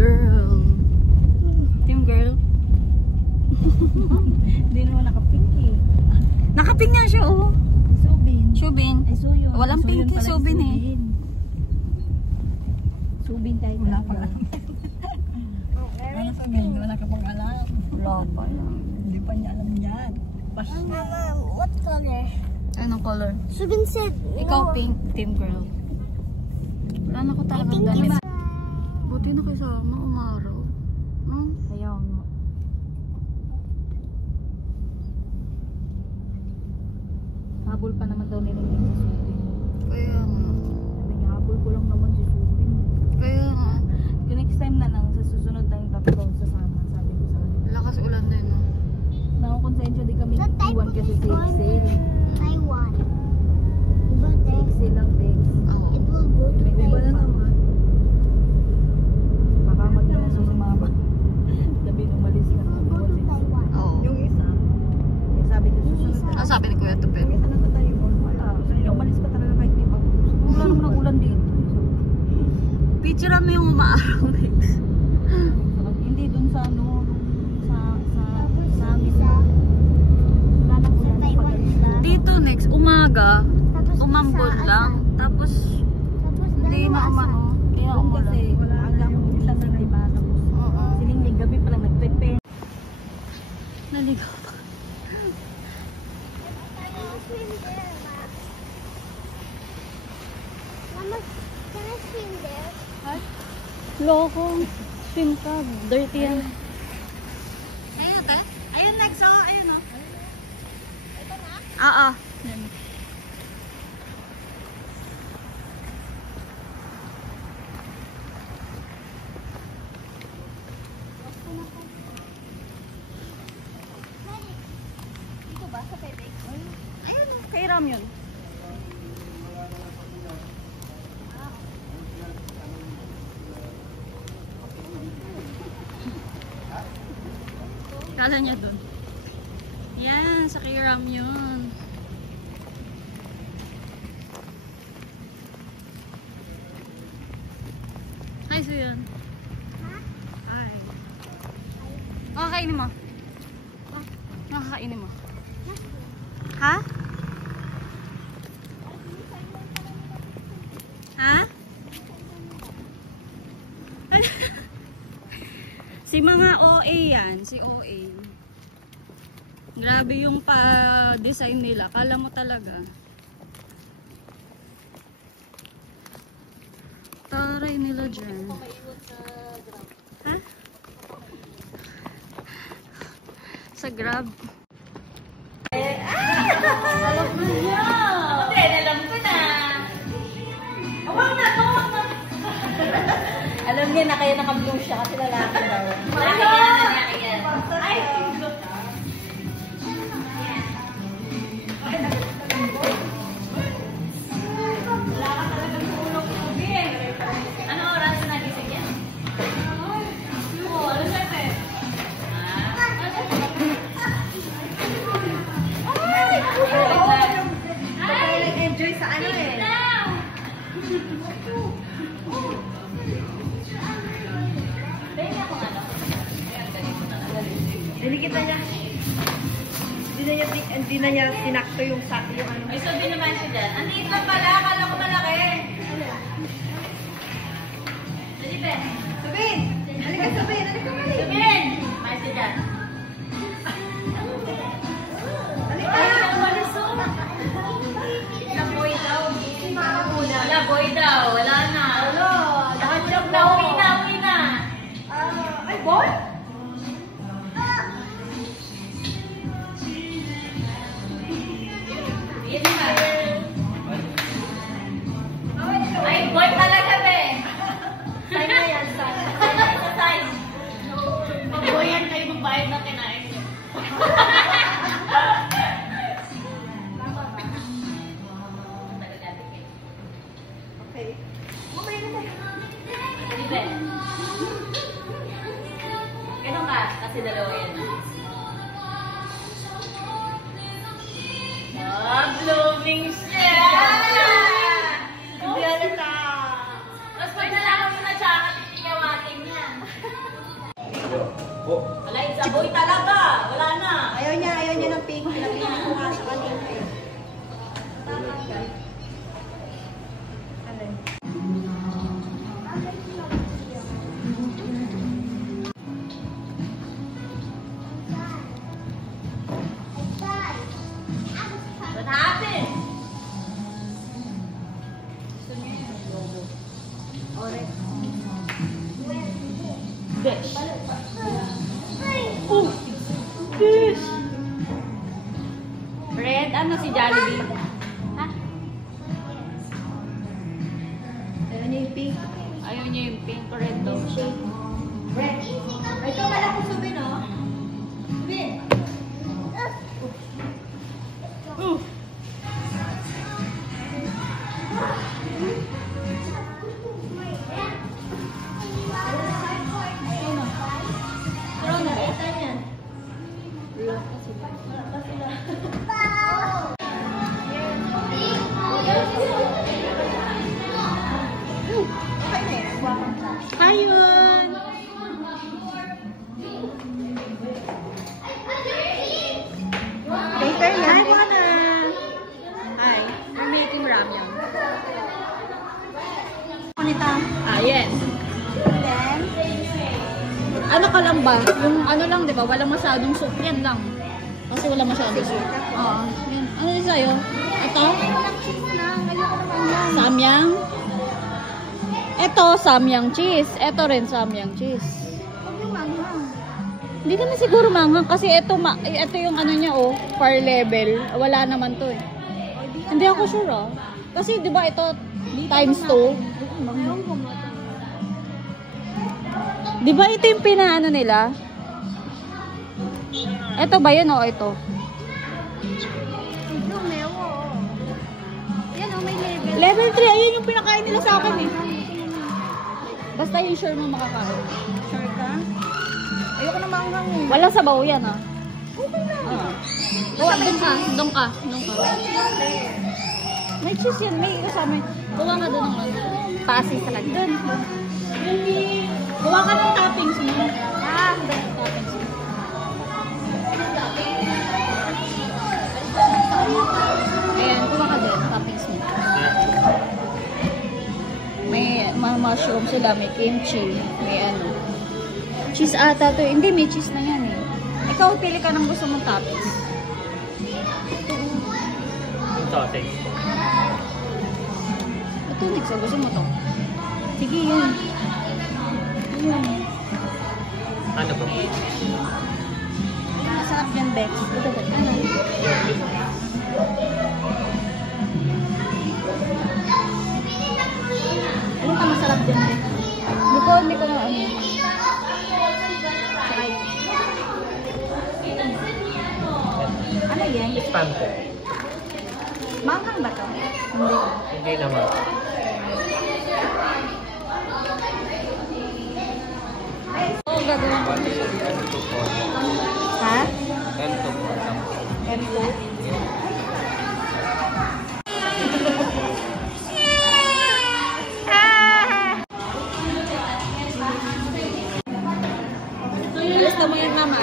girl. Team girl. Hindi naman nakapink eh. Nakapink nga siya, oh. Subin. Subin. Ay, Suyon. Walang pink yung Subin eh. Subin tayo. Wala pa alam. Ano sa ngayon? Wala ka pang alam. Wala pa yan. Hindi pa niya alam yan. Mama, what color? Anong color? Subin said Ikaw pink, team girl. Wala na ko talagang damit. Buti na kasama, umaraw. No? Ayaw mo. Habol pa naman daw nila yung Subin. Kaya nga. Sabi niya, habol ko lang naman si Subin. Kaya nga. Yung next time na lang, sa susunod tayong tatlo sasama, sabi ko sa kanila. Lakas ulan din, no? Nakakonsensya din kami What type iwan of kasi corn? safe sale. Taiwan. But Safe sale lang, Dex. Oo. it will go to May iba na Taiwan. naman. Baka mag-inaso si mama. Sabi umalis na. It will go to Taiwan. Oo. Yung isa, Eh, sabi ko susunod na. Ano sabi ni Kuya Tupet? yung isa nakatayo mo. Wala. Umalis ka talaga kahit di pa. Wala naman ang ulan dito. Picturean mo yung umaaraw, Rex. Hindi dun sa ano, sa amin na. Wala nang Sa ulan na Taiwan pag- siya. Dito next, umaga, Tapos umambon sa lang. asan? Tapos, Tapos hindi dalawa na asan? umano. Kaya Doon umulan. kasi, wala hanggang ulan na diba? Tapos, Oo. siling gabi pa lang nag-prepare. Naligaw pa. Swim there, Mama, can I swim there? Loko. Swim ka. Dirty yan. Ayun, te. Ayun, next. Oh. Ayun, oh. Ito na? Oo. Yan. Dito ba? Sa Pepex? Ayun, oh. Kay Ram yun. Kala niya dun. Yan, sa kay Ram yun. Hi, Suyan. Hi. Oh, kainin mo. Oh, nakakainin mo. Ha? Ha? Si mga OA yan, si OA. Grabe yung pa-design nila. Kala mo talaga. Taray nila dyan. Ha? Sa Grab. Alam niya na kaya naka-blue siya kasi lalaki daw. Lalaki yan. Ay! Ano oras na nagising yan? Ano siya, Pe? Enjoy sa ano eh. Hindi na niya sinakto yung ano. May sabi naman siya dyan. Ang liit lang pala. Akala ko malaki. Dali, Pe. Subin! Halika Subin! Halika mali! Sabihin! May siya dyan. Halika! Ay, umalis oh. Sa boy daw. Si Mama muna. Wala, boy daw. Wala na. Ano? Lahat siya Na, uwi na, uwi na. Ay, boy? Ay, boy talaga, Pe. Sign na yan, sign. Sa sign. Pag-boy yan kayo magbayad na kinain niyo. Okay. Di ba? Ganun ka, kasi dalawa yan. Blooming siya! Hindi halata. Tapos pag nalaman mo na siya, kasi tingawating yan. Wala, it's a boy talaga. Wala na. Ayaw niya ng pink. Pinapili ko nga sa kanina eh. What happened? Fish. Oh, fish. Red, ano si Jollibee? Ha? Ayaw niya yung pink. Ayaw niya yung pink or red to. Red. Ito wala ko subin, oh. Subin. Ayun! Paper yan. Hi, Mona! Hi. We're making ramyun. Yes. Ano ka lang ba? Yung ano lang, di ba? Walang masyadong soup. Yan lang. Kasi walang masyadong soup. Oo. Yan. Ano din sa'yo? Ito? Samyang? Ito, samyang cheese. Ito rin, samyang cheese. Hindi naman siguro manghang. Kasi ito yung ano niya, oh. Per level. Wala naman to eh. Hindi ako sure, oh. Kasi di ba ito times 2? Di ba ito yung pinaano nila? Ito ba yun o ito? Yan, oh, may level. Level 3, ayun yung pinakain nila sa akin eh. Basta yung sure mo makakain. Sure ka? Ayoko na manghang eh. Wala sabaw yan ah. Okay na. Gawa, doon ka. May cheese yan, may kasama. Gawa ka doon ng ano. Pasi sa kanya. Doon. Gawa ka ng toppings mo. Toppings mo. Ayan, gawa ka din. Toppings mo. May mushroom sila, may kimchi, may ano. Cheese ata to. Hindi, may cheese na yan eh. Ikaw, pili ka ng gusto mong toppings. Sausage. Matunig sa gusto mo to. Sige, yun. Yun. Ano ba? Masarap yan, Bex. Ano? Ano ka masarap yan, Bex? Hindi ko na ano. Ano yan? Panko. Manghang ba to? Hindi. Hindi naman. Oo, gagawin ko. Ha? Ganito po. M2? Gusto mo yan, Mama?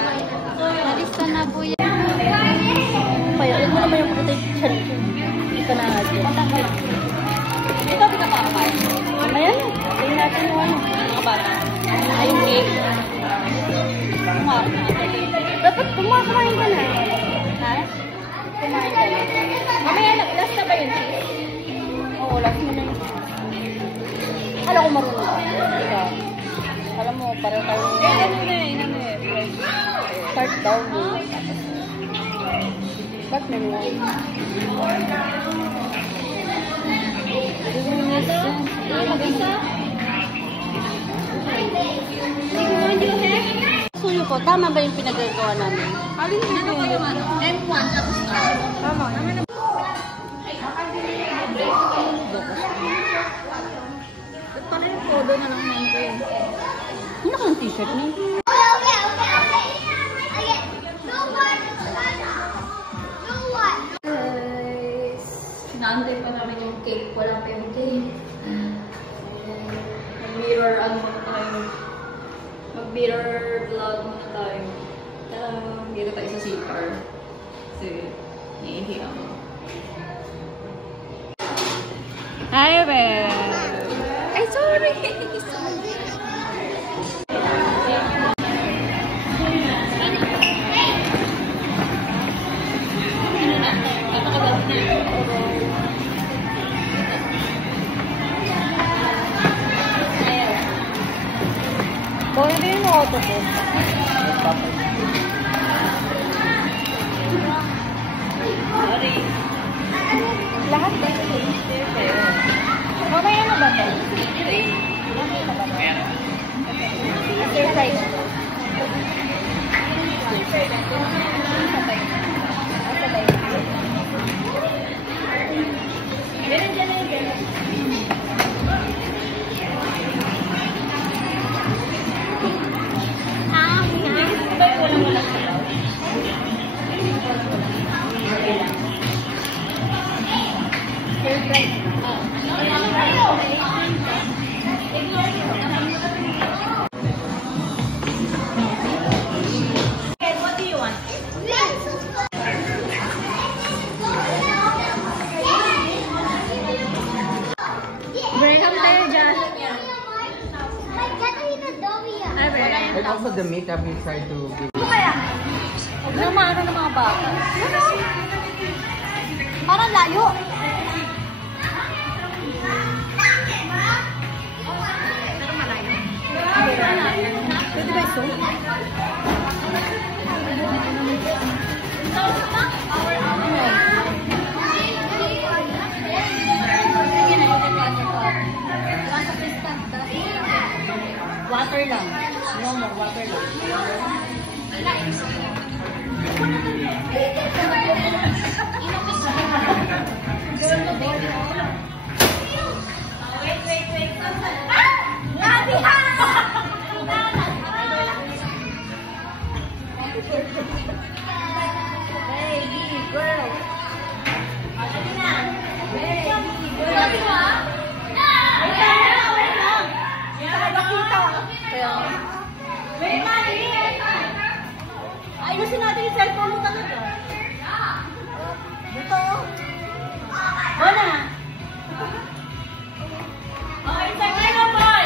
Nalista na po yan. Payarin mo naman yung pagkatay. Ito na natin. Ito, pinapakapay. Mamaya na. Tingin natin yung ano. Mga bata. Ay, yung cake. Dapat kumakain ka na. Ha? Kumain ka na. Mamaya na. Last na ba yun? Oo, last mo na yun. Alam ko marunong ka. Ikaw. Alam mo, parang tayo. Ano na eh. Start down mo. Ba't na mo? Mag-isa? Suyo po, tama ba yung pinagagawa namin? Alin mo ano ba yung ano? M1 tapos na. Tama. Naman na. Ba't pala yung todo na lang naman ko yun? Ano ka ng t-shirt niya? Guys, naantay pa namin yung cake. Wala pa yung cake. Mag-mirror, ano ba tayo? Mag-mirror vlog muna tayo. Dito tayo sa CR. Kasi, naiihi ako. Hi, Bel! Ay, sorry! Bawal na yung auto ko. Sorry. Lahat ba ito? Mamaya na ba ito? Mamaya na ba ito? Surprise ko. Sabay. Ganun dyan na yung ganun. Walang sabaw. Surprise. What do you want? Welcome tayo dyan. And also the meat that we try to give. Ano maano ng mga bata? Ano? Parang layo. Pwede ba ito? Water lang. No more, water lang. Baby girl. Ayusin natin yung cellphone mo talaga. Dito. Wala. Okay, sagay na ba?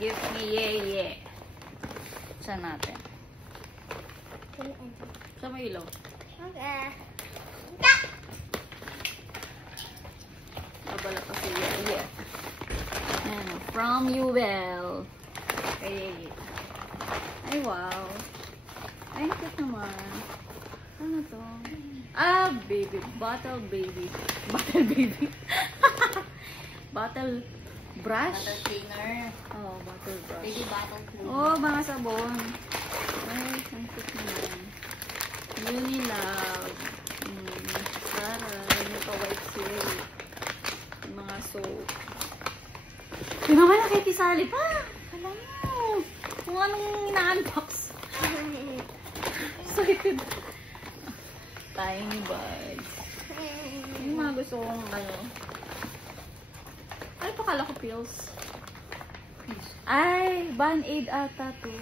Give me yeah. Saan natin? Saan may ilaw? Okay. Babala pa si yeah. Ayan, from Yuvel. Okay. Ay, wow. Ay, ang cute naman. Ano to? Ah, baby. Bottle baby. Bottle baby. Bottle brush? Bottle cleaner. Oh, bottle brush. Baby bottle cleaner. Oh, mga sabon. Ay, ang cute naman. Unilove. Para, yung pa-white silk. Yung mga soap. Yung mga nakikisali pa. Alam mo. Kung anong ina-unbox. Excited. Tiny bags. Yung mga gusto kong ano. Ay, pakala ko pills. Ay, Band-Aid ata to.